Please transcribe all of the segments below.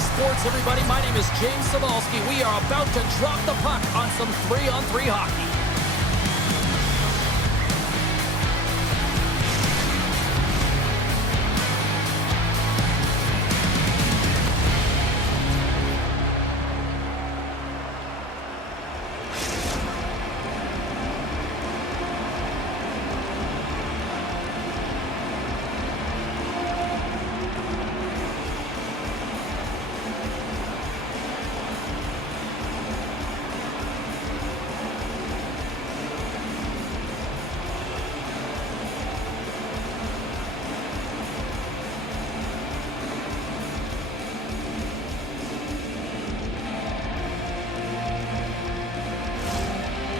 Sports, everybody. My name is James Cybulski. We are about to drop the puck on some 3-on-3 hockey.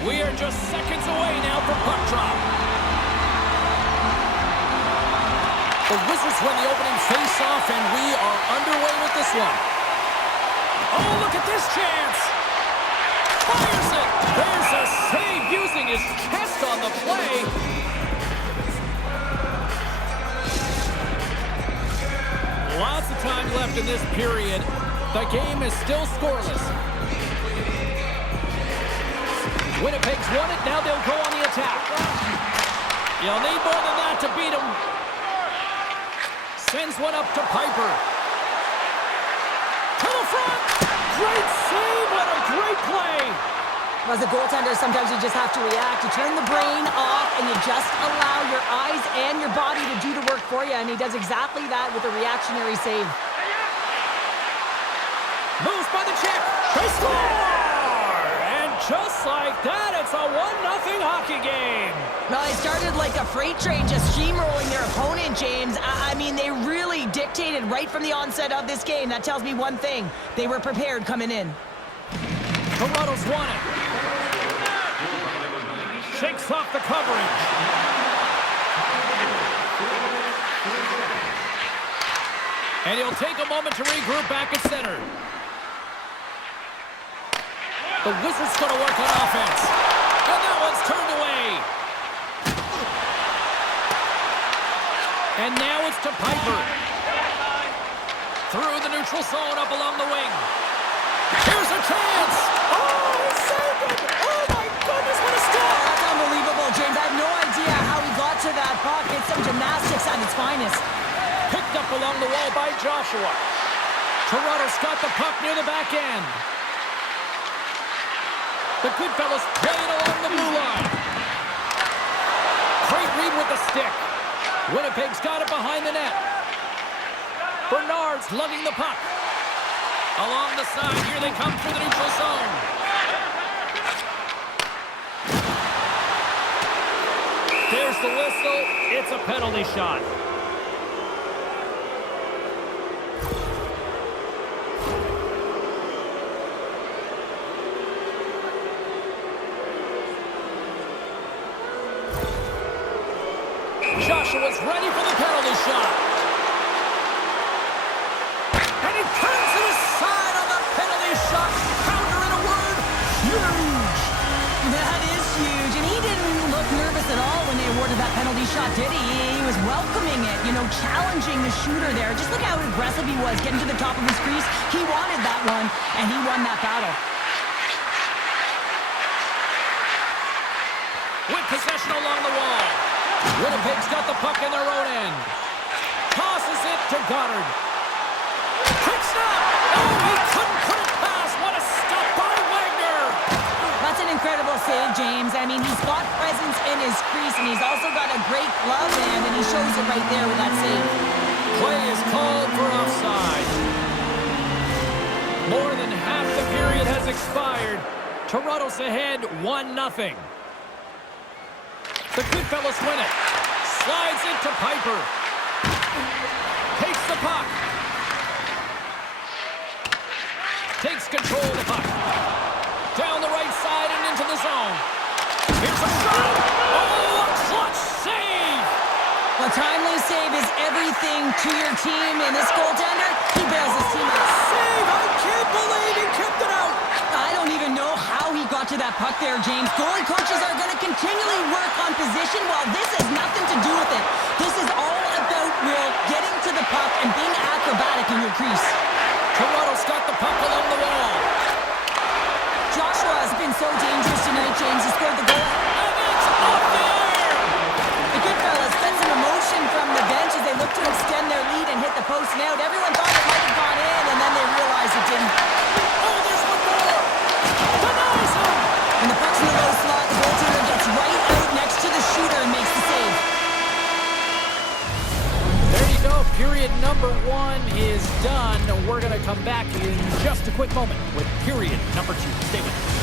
We are just seconds away now from puck drop. The Wizards win the opening face-off, and we are underway with this one. Oh, look at this chance! Fires it! There's a save using his chest on the play. Lots of time left in this period. The game is still scoreless. Winnipeg's won it. Now they'll go on the attack. You'll need more than that to beat them. Sends one up to Piper. To the front. Great save. What a great play. As a goaltender, sometimes you just have to react. You turn the brain off, and you just allow your eyes and your body to do the work for you, and he does exactly that with a reactionary save. Moves by the check. They score! Just like that, it's a 1-0 hockey game. No, it started like a freight train just steamrolling their opponent, James. I mean, they really dictated right from the onset of this game. That tells me one thing. They were prepared coming in. Toronto's won it. Shakes off the coverage. And he'll take a moment to regroup back at center. The Wizards going to work on offense. And that one's turned away. And now it's to Piper. Through the neutral zone, up along the wing. Here's a chance. Oh, he saved it. Oh, my goodness, what a stop. That's unbelievable, James. I have no idea how he got to that puck. It's some gymnastics at its finest. Picked up along the wall by Joshua. Toronto's got the puck near the back end. The Goodfellas play it along the blue line. Great read with the stick. Winnipeg's got it behind the net. Bernard's lugging the puck. Along the side, here they come through the neutral zone. There's the whistle. It's a penalty shot. Joshua's ready for the penalty shot. And he turns to the side on the penalty shot. Counter in a word. Huge. That is huge. And he didn't look nervous at all when they awarded that penalty shot, did he? He was welcoming it, you know, challenging the shooter there. Just look how aggressive he was getting to the top of his crease. He wanted that one, and he won that battle. With possession along the wall. Winnipeg's got the puck in their own end. Tosses it to Goddard. Quick snap! Oh, he couldn't put it past. What a stop by Wagner! That's an incredible save, James. I mean, he's got presence in his crease, and he's also got a great glove hand, and he shows it right there with that save. Play is called for offside. More than half the period has expired. Toronto's ahead 1-0. The Goodfellas win it. Slides into Piper. Takes the puck. Takes control of the puck. Down the right side and into the zone. Here's a shot. Oh, a clutch save. A timely save is everything to your team, and this goaltender, he bails his team out. Save! I can't believe he kept it out. I don't even know how he got to that puck there, James. Goalie coaches are going to continually work on position while this has nothing to do with it. This is all about, Will, getting to the puck and being acrobatic in your crease. Toronto's got the puck along the wall. Joshua has been so dangerous tonight, James. He scored the goal. And it's off the iron. The Goodfellas get some emotion from the bench as they look to extend their lead and hit the post and out. Everyone thought it might have gone in, and then they realized it didn't. Oh, there's one more. Denies him. When the puck's in the low slot, the goaltender gets right out next to the shooter and makes the save. There you go. Period number 1 is done. We're going to come back in just a quick moment with period number 2. Stay with us.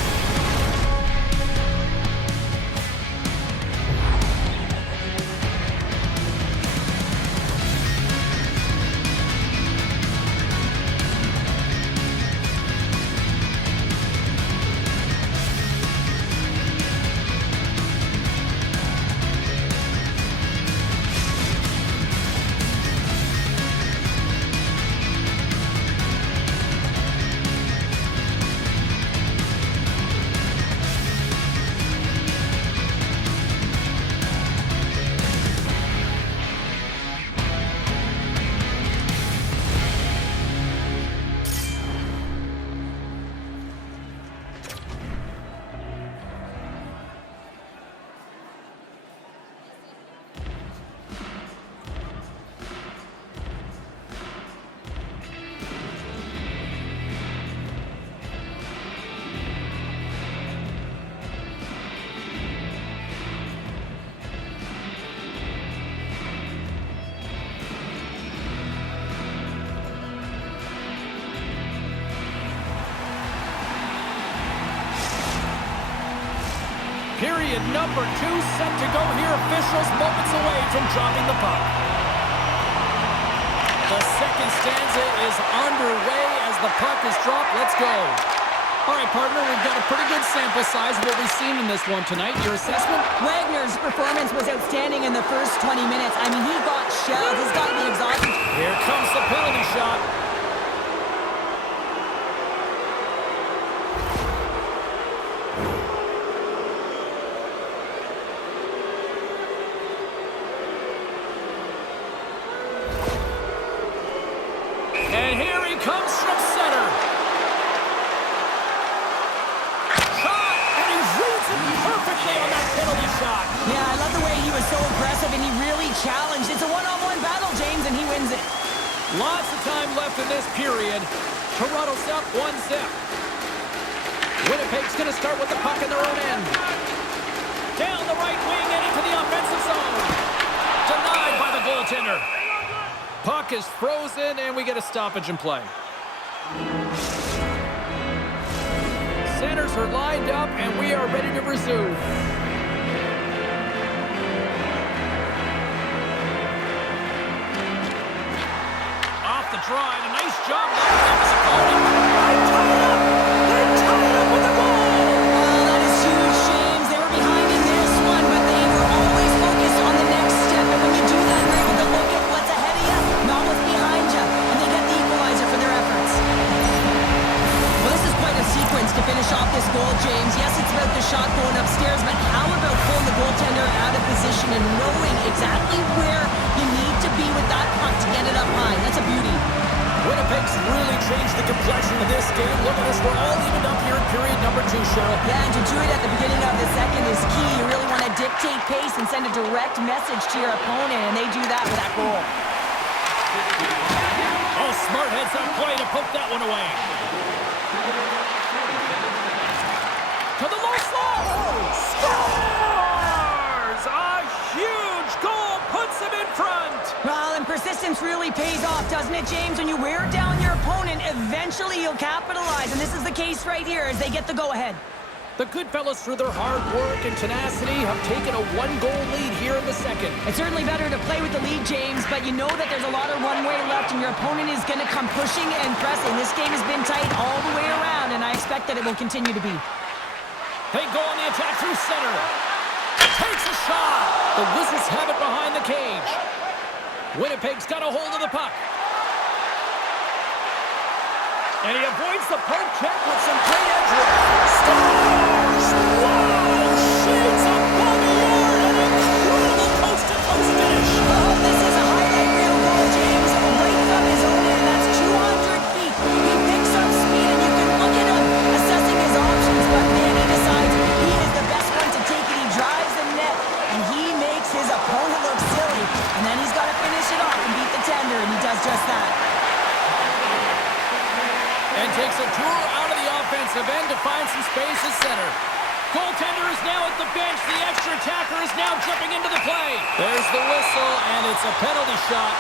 Period number 2 set to go here. Officials moments away from dropping the puck. The second stanza is underway as the puck is dropped. Let's go. All right, partner, we've got a pretty good sample size of what we've seen in this one tonight. Your assessment? Wagner's performance was outstanding in the first 20 minutes. I mean, he got shelled. He's got to be exhausted. Here comes the penalty shot. And here he comes from center. Shot, and he reads it perfectly on that penalty shot. Yeah, I love the way he was so aggressive and he really challenged. It's a one-on-one battle, James, and he wins it. Lots of time left in this period. Toronto's up 1-0. Winnipeg's going to start with the puck in their own end. Down the right wing and into the offensive zone. Denied by the goaltender. Puck is frozen, and we get a stoppage in play. Centers are lined up, and we are ready to resume. Off the draw, and a nice job locking up his opponent. They're tied up! They're tied up with the goal! Oh, that is huge, James. They were behind in this one, but they were always focused on the next step. And when you do that, you're able to look at what's ahead of you, not what's behind you, and they get the equalizer for their efforts. Well, this is quite a sequence to finish off this goal, James. Yes, it's about the shot going upstairs, but how about pulling the goaltender out of position and knowing exactly where you need to be with that puck to get it up high? That's a beauty. Winnipeg's really changed the complexion of this game. Look at this, we're all evened up here in period number 2, Cheryl. Yeah, and to do it at the beginning of the second is key. You really want to dictate pace and send a direct message to your opponent, and they do that with that goal. Oh, smart heads up play to poke that one away. To the low slot. Scores! A huge goal puts him in front. Well, and persistence really pays off, doesn't it, James? When you wear down your opponent, eventually you'll capitalize, and this is the case right here as they get the go-ahead. The Goodfellas, through their hard work and tenacity, have taken a 1-goal lead here in the second. It's certainly better to play with the lead, James, but you know that there's a lot of runway left, and your opponent is going to come pushing and pressing. This game has been tight all the way around, and I expect that it will continue to be. They go on the attack through center. Takes a shot. The Wizards have it behind the cage. Winnipeg's got a hold of the puck. And he avoids the poke check with some great edge work. Scores! Wow! Shoots a Bobby Orr, an incredible coast-to-coast finish. Oh, this is a highlight reel goal, James. Right from his own end. That's 200 feet. He the bench. The extra attacker is now jumping into the play. There's the whistle, and it's a penalty shot.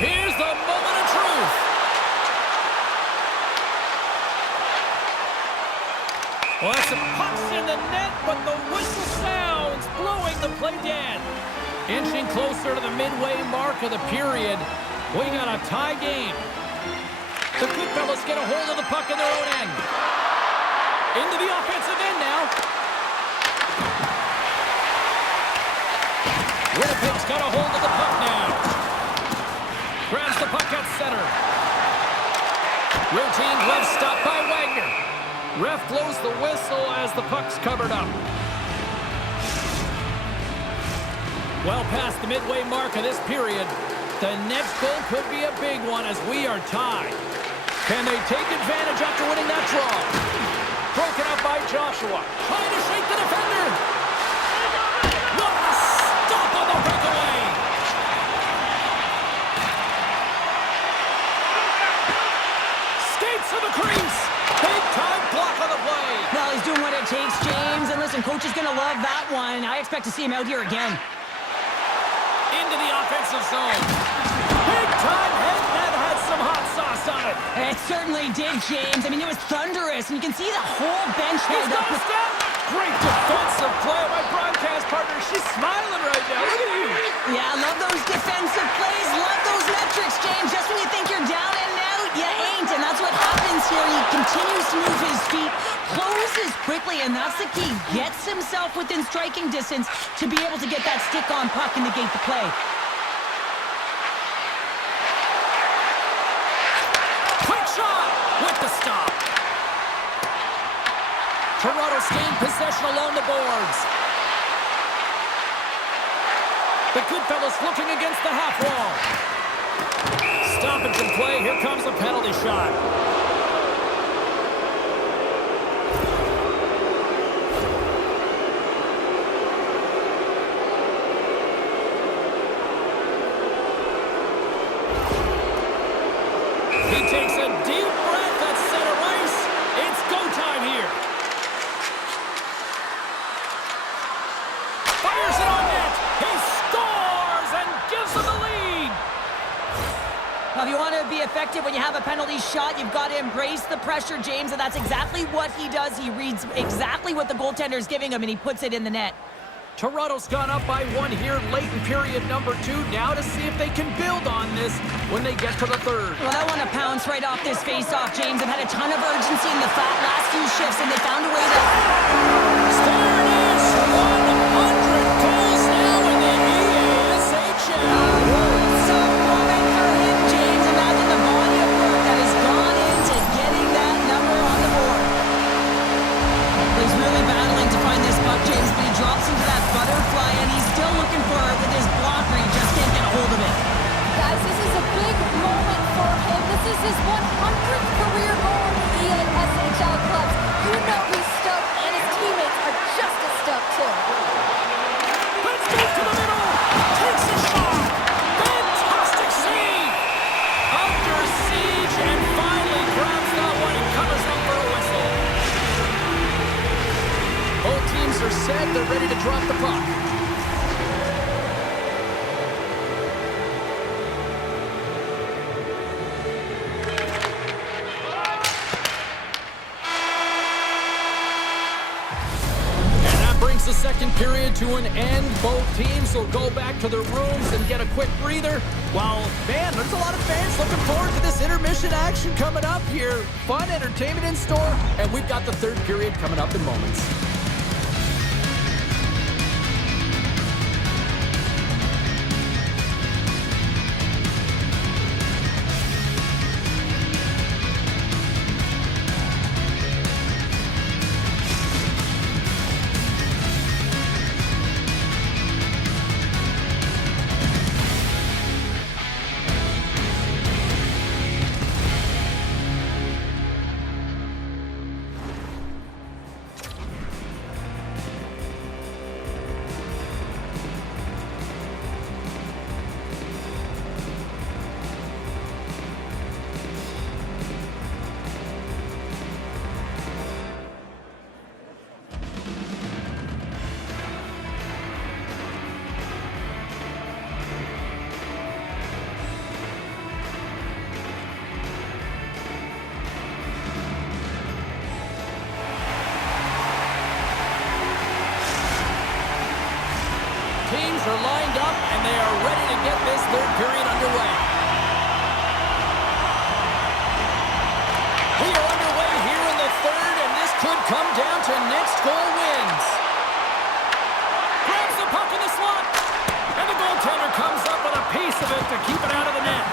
Here's the moment of truth. Well, that's some pucks in the net, but the whistle sounds, blowing the play dead. Inching closer to the midway mark of the period. We got a tie game. The Goodfellas get a hold of the puck in their own end. Into the offensive end now. Winnipeg's got a hold of the puck now. Grabs the puck at center. Routine glove stop by Wagner. Ref blows the whistle as the puck's covered up. Well past the midway mark of this period. The next goal could be a big one as we are tied. Can they take advantage after winning that draw? Broken up by Joshua. Trying to shake the defender. What a stop on the breakaway. Skates to the crease. Big time block on the play. Well, he's doing what it takes, James. And listen, coach is going to love that one. I expect to see him out here again. Into the offensive zone. Big time hit that had some hot sauce on it. It certainly did, James. I mean, it was thunderous, and you can see the whole bench lined up. Great defensive play. My broadcast partner, she's smiling right now. Look at you. Yeah, I love those defensive plays. Love those metrics, James. Just when you think you're down and out, you ain't. And that's what happens here. He continues to move his feet, closes quickly, and that's the key. Gets himself within striking distance to be able to get that stick-on puck and negate the play. Quick shot with the stop. Toronto's gained possession along the boards. The Goodfellas looking against the half wall. Stoppage in play. Here comes a penalty shot. He takes a deep breath at center ice. It's go time here. Fires it on net. He scores and gives them the lead. Now, if you want to be effective when you have a penalty shot, you've got to embrace the pressure, James, and that's exactly what he does. He reads exactly what the goaltender's giving him, and he puts it in the net. Toronto's gone up by one here late in period number 2. Now to see if they can build on this when they get to the third. Well, I want to pounce right off this face-off, James. They've had a ton of urgency in the last few shifts, and they found a way to... There it is! 100 goals now in the EASHL. So moment for him, James. Imagine the body of work that has gone into getting that number on the board. He's really battling to find this puck, James, but he drops into that butterfly, and he's still looking for it with his blocker. He just can't get a hold of it. Guys, this is a big moment for him. This is his 100th career goal in the EASHL clubs. You know he's stoked, and his teammates are just as stoked, too. Let's move to the middle. Takes a shot. Fantastic save. Under siege and finally grabs that one and covers up for a whistle. Both teams are set. They're ready to drop the puck. The second period to an end. Both teams will go back to their rooms and get a quick breather. While, man, there's a lot of fans looking forward to this intermission action coming up here. Fun entertainment in store, and we've got the third period coming up in moments. teams are lined up, and they are ready to get this third period underway. We are underway here in the third, and this could come down to next goal wins. Grabs the puck in the slot, and the goaltender comes up with a piece of it to keep it out of the net.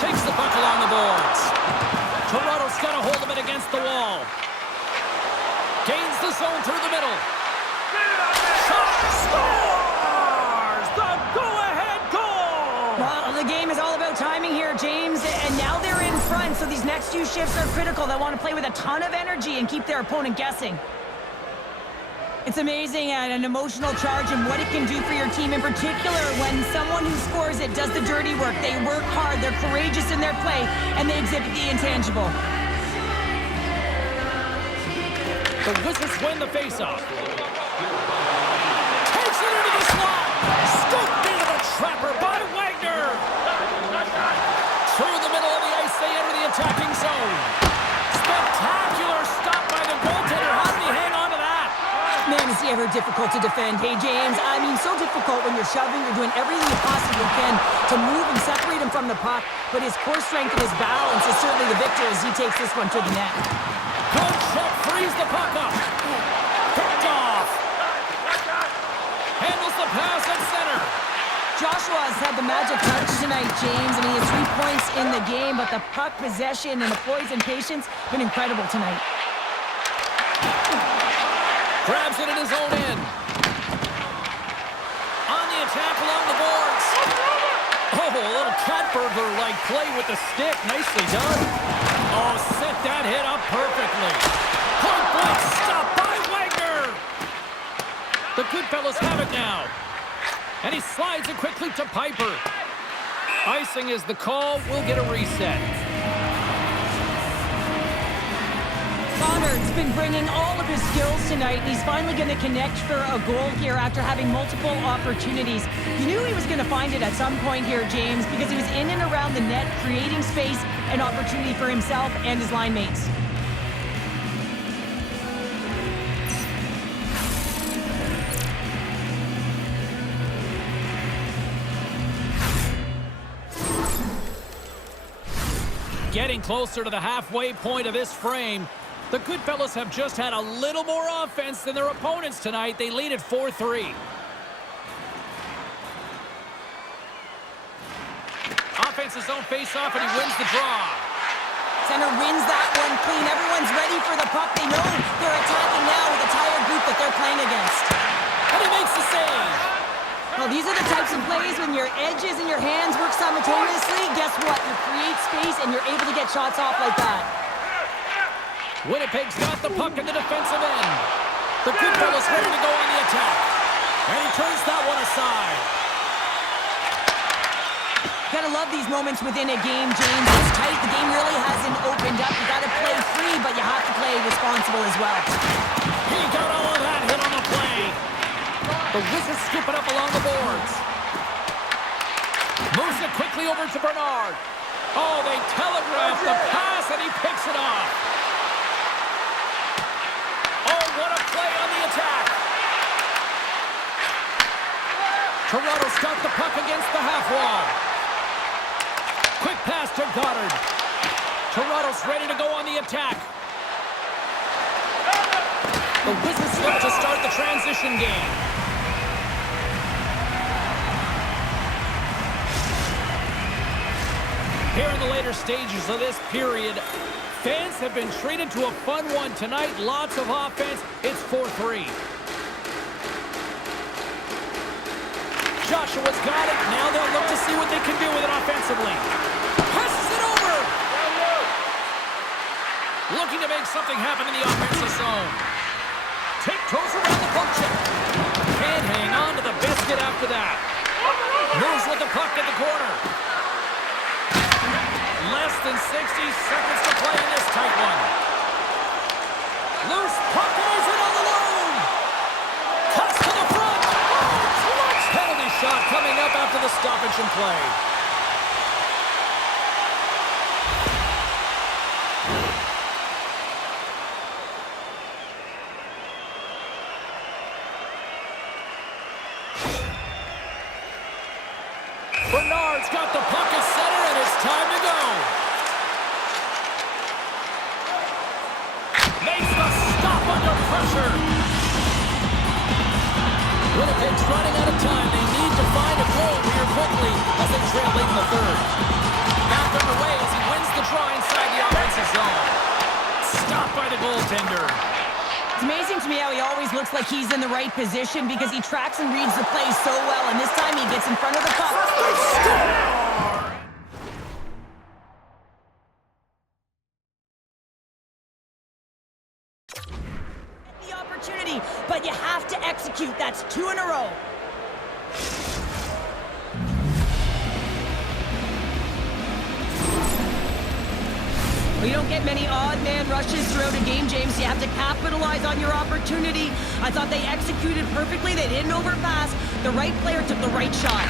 Takes the puck along the boards. Toronto's got a hold of it against the wall. Gains the zone through the middle. Scores! The go-ahead goal! Well, the game is all about timing here, James, and now they're in front, so these next few shifts are critical. They want to play with a ton of energy and keep their opponent guessing. It's amazing at an emotional charge and what it can do for your team, in particular when someone who scores it does the dirty work. They work hard, they're courageous in their play, and they exhibit the intangible. The Wizards win the faceoff. Takes it into the slot. Scooped into the trapper by Wagner. Through the middle of the ice, they enter the attacking zone. Spectacular stop by the goaltender. How did he hang on to that? Man, is he ever difficult to defend. Hey, James, I mean, so difficult when you're shoving, you're doing everything you possibly can to move and separate him from the puck, but his core strength and his balance is certainly the victor as he takes this one to the net. Good check, frees the puck up. Picked off. Handles the pass at center. Joshua has had the magic touch tonight, James, and he has 3 points in the game, but the puck possession and the poise and patience have been incredible tonight. Grabs it in his own end. On the attack along the boards. Oh, a little cat burglar-like play with the stick. Nicely done. Oh, set that hit up perfectly. Point blank stop by Wagner. The Goodfellas have it now. And he slides it quickly to Piper. Icing is the call. We'll get a reset. Connor's been bringing all of his skills tonight. He's finally going to connect for a goal here after having multiple opportunities. You knew he was going to find it at some point here, James, because he was in and around the net, creating space and opportunity for himself and his line mates. Getting closer to the halfway point of this frame. The Goodfellas have just had a little more offense than their opponents tonight. They lead at 4-3. Offensive zone face-off, and he wins the draw. Center wins that one clean. Everyone's ready for the puck. They know they're attacking now with the tired group that they're playing against. And he makes the save. Well, these are the types of plays when your edges and your hands work simultaneously. Guess what? You create space and you're able to get shots off like that. Winnipeg's got the puck in the defensive end. The Goodfellas ready to go on the attack. And he turns that one aside. Gotta love these moments within a game, James. It's tight. The game really hasn't opened up. You gotta play free, but you have to play responsible as well. He got all of that hit on the play. The Wizards scoop it up along the boards. Moves it quickly over to Bernard. Oh, they telegraph the pass, and he picks it off. Oh, what a play on the attack. Toronto's got the puck against the half wall. Quick pass to Goddard. Toronto's ready to go on the attack. The Wizards look to start the transition game. Here in the later stages of this period, fans have been treated to a fun one tonight. Lots of offense. It's 4-3. Joshua's got it. Now they'll look to see what they can do with it offensively. Passes it over. Looking to make something happen in the offensive zone. Tiptoes around the puck check. Can't hang on to the biscuit after that. Moves with the puck in the corner. Less than 60 seconds to play in this tight one. Loose puck goes in on the loan. Cuts to the front. Clutch penalty shot coming up after the stoppage in play. Bernard's got the puck at center, and it's time to go. Makes the stop under pressure. Winnipeg's running out of time. They need to find a goal here quickly as they trail late in the third. Back underway as he wins the draw inside the offensive zone. Stopped by the goaltender. It's amazing to me how he always looks like he's in the right position because he tracks and reads the play so well, and this time he gets in front of the puck. The opportunity, but you have to execute. That's 2 in a row. Well, you don't get many odd man rushes throughout a game, James. You have to capitalize on your opportunity. I thought they executed perfectly. They didn't overpass. The right player took the right shot.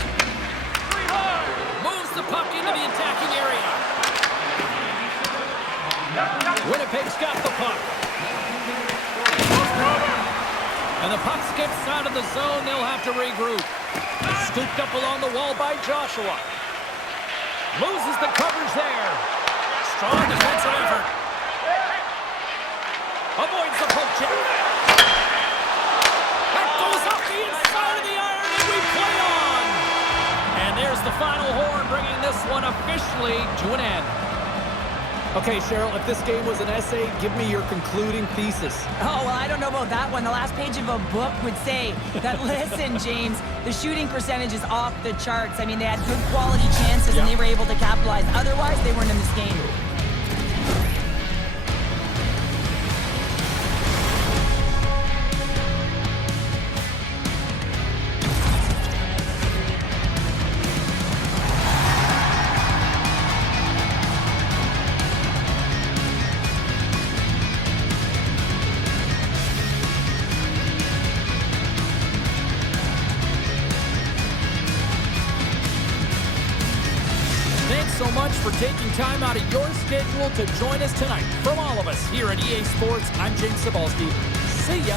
Moves the puck into the attacking area. Winnipeg's got the puck. And the puck skips out of the zone. They'll have to regroup. Scooped up along the wall by Joshua. Loses the coverage there. Strong defensive effort. Avoids the poke check. That goes up the inside of the iron, and we play on. And there's the final horn, bringing this one officially to an end. Okay, Cheryl, if this game was an essay, give me your concluding thesis. Oh, well, I don't know about that one. The last page of a book would say that, listen, James, the shooting percentage is off the charts. I mean, they had good quality chances, and they were able to capitalize. Otherwise, they weren't in this game. So much for taking time out of your schedule to join us tonight. From all of us here at EA Sports, I'm James Cybulski. See ya.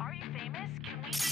Are you famous? Can we...